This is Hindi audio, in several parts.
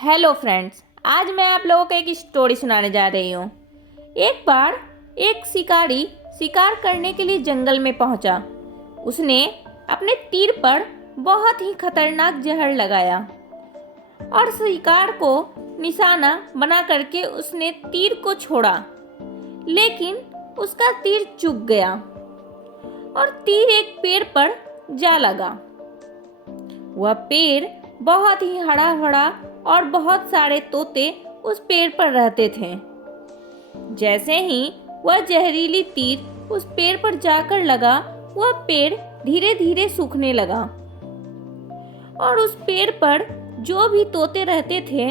हेलो फ्रेंड्स, आज मैं आप लोगों को एक स्टोरी सुनाने जा रही हूँ। एक बार एक शिकारी शिकार करने के लिए जंगल में पहुंचा। उसने अपने तीर पर बहुत ही खतरनाक जहर लगाया और शिकार को निशाना बना करके उसने तीर को छोड़ा, लेकिन उसका तीर चूक गया और तीर एक पेड़ पर जा लगा। वह पेड़ बहुत ही हरा भरा और बहुत सारे तोते उस पेड़ पर रहते थे। जैसे ही वह जहरीली तीर उस पेड़ पर जाकर लगा, वह पेड़ धीरे धीरे सूखने लगा और उस पेड़ पर जो भी तोते रहते थे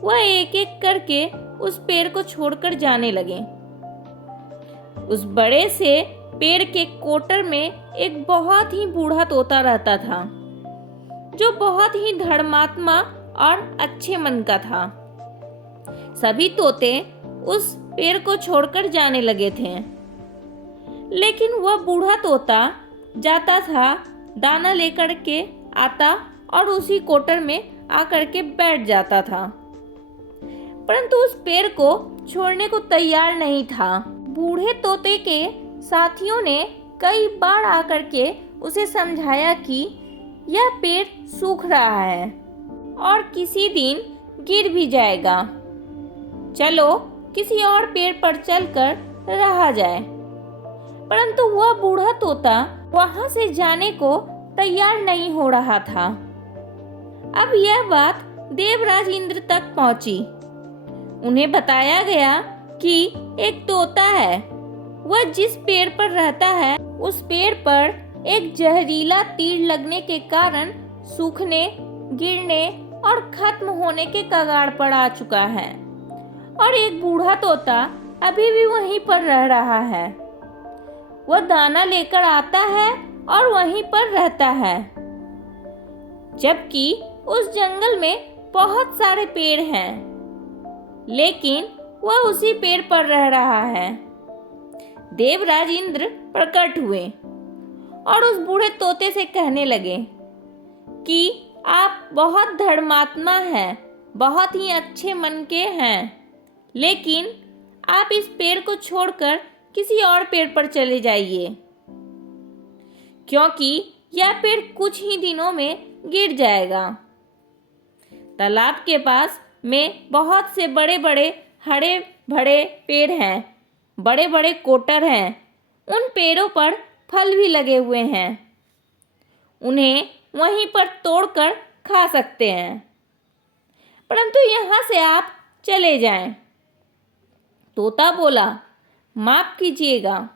वह एक एक करके उस पेड़ को छोड़कर जाने लगे। उस बड़े से पेड़ के कोटर में एक बहुत ही बूढ़ा तोता रहता था, जो बहुत ही धर्मात्मा और अच्छे मन का था। सभी तोते उस पेड़ को छोड़कर जाने लगे थे, लेकिन वह बूढ़ा तोता जाता था, दाना लेकर के आता और उसी कोटर में आकर के बैठ जाता था, परंतु उस पेड़ को छोड़ने को तैयार नहीं था। बूढ़े तोते के साथियों ने कई बार आकर के उसे समझाया कि यह पेड़ सूख रहा है और किसी दिन गिर भी जाएगा, चलो किसी और पेड़ पर चलकर रहा जाए। परंतु वह बूढ़ा तोता वहां से जाने को तैयार नहीं हो रहा था। अब यह बात देवराज इंद्र तक पहुंची। उन्हें बताया गया कि एक तोता है, वह जिस पेड़ पर रहता है उस पेड़ पर एक जहरीला तीर लगने के कारण सूखने, गिरने और खत्म होने के कगार पर आ चुका है और एक बूढ़ा तोता अभी भी वहीं पर रह रहा है। वह दाना लेकर आता है और वहीं पर रहता है, जबकि उस जंगल में बहुत सारे पेड़ हैं, लेकिन वह उसी पेड़ पर रह रहा है। देवराज इंद्र प्रकट हुए और उस बूढ़े तोते से कहने लगे कि आप बहुत धर्मात्मा हैं, बहुत ही अच्छे मन के हैं, लेकिन आप इस पेड़ को छोड़कर किसी और पेड़ पर चले जाइए, क्योंकि यह पेड़ कुछ ही दिनों में गिर जाएगा। तालाब के पास में बहुत से बड़े बड़े हरे भरे पेड़ हैं, बड़े बड़े कोटर हैं, उन पेड़ों पर फल भी लगे हुए हैं, उन्हें वहीं पर तोड़कर खा सकते हैं, परंतु यहाँ से आप चले जाएं। तोता बोला, माफ कीजिएगा,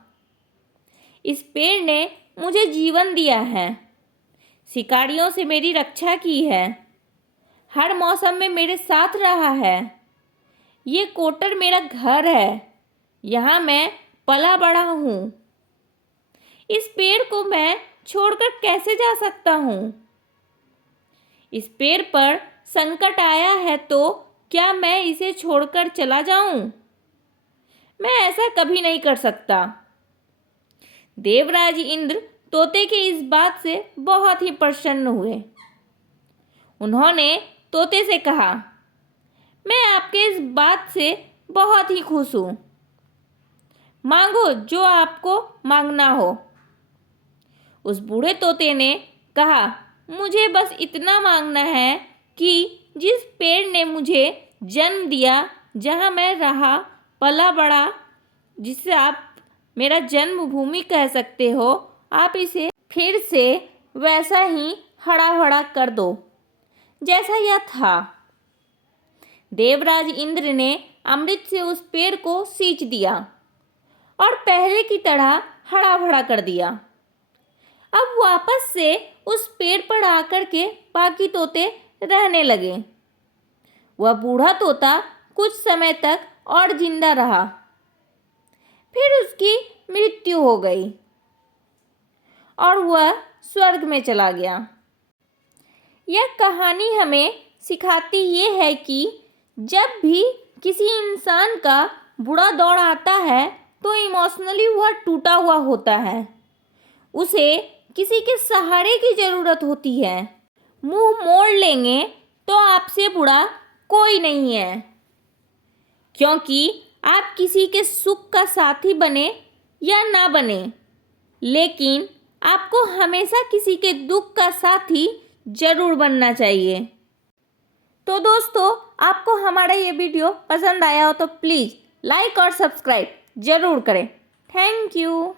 इस पेड़ ने मुझे जीवन दिया है, शिकारियों से मेरी रक्षा की है, हर मौसम में मेरे साथ रहा है। ये कोटर मेरा घर है, यहाँ मैं पला बड़ा हूँ। इस पेड़ को मैं छोड़कर कैसे जा सकता हूँ? इस पेड़ पर संकट आया है तो क्या मैं इसे छोड़कर चला जाऊं? मैं ऐसा कभी नहीं कर सकता। देवराज इंद्र तोते की इस बात से बहुत ही प्रसन्न हुए। उन्होंने तोते से कहा, मैं आपके इस बात से बहुत ही खुश हूँ, मांगो जो आपको मांगना हो। उस बूढ़े तोते ने कहा, मुझे बस इतना मांगना है कि जिस पेड़ ने मुझे जन्म दिया, जहाँ मैं रहा पला बड़ा, जिसे आप मेरा जन्मभूमि कह सकते हो, आप इसे फिर से वैसा ही हरा भरा कर दो जैसा यह था। देवराज इंद्र ने अमृत से उस पेड़ को सींच दिया और पहले की तरह हरा भरा कर दिया। अब वापस से उस पेड़ पर आकर के बाकी तोते रहने लगे। वह बूढ़ा तोता कुछ समय तक और जिंदा रहा, फिर उसकी मृत्यु हो गई और वह स्वर्ग में चला गया। यह कहानी हमें सिखाती ये है कि जब भी किसी इंसान का बुरा दौर आता है तो इमोशनली वह टूटा हुआ होता है, उसे किसी के सहारे की ज़रूरत होती है। मुंह मोड़ लेंगे तो आपसे बुरा कोई नहीं है, क्योंकि आप किसी के सुख का साथी बने या ना बने, लेकिन आपको हमेशा किसी के दुख का साथी जरूर बनना चाहिए। तो दोस्तों, आपको हमारा ये वीडियो पसंद आया हो तो प्लीज़ लाइक और सब्सक्राइब जरूर करें। Thank you.